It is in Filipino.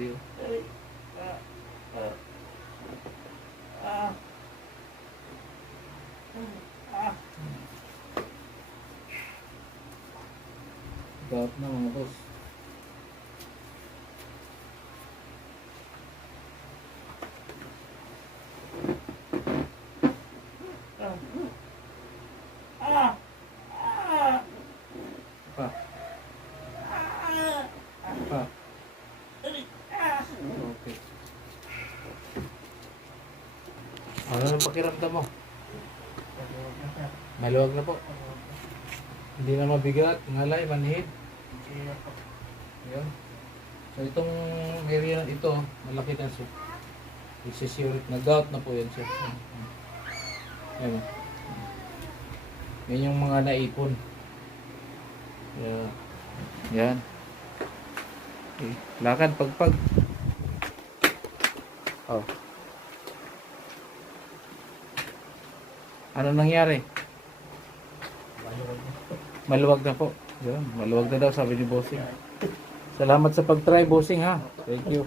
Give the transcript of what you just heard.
Grabe oh. Gout na mga boss. Pa. Pa. Okay. Ano ang pakiramdam mo? Maluwag na po. Hindi na mabigat, ngalay, manhid. Ayan. So itong area na ito, malaki na siya. Isisirit na gout na po yan siya. Ayan. Yan yung mga naipon. Yan. Okay. Lakad, pagpag. Oh. Ano nangyari? Maluwag na po. Yan, maluwag na daw sabi ni Bossing. Salamat sa pag-try, Bossing ha. Thank you.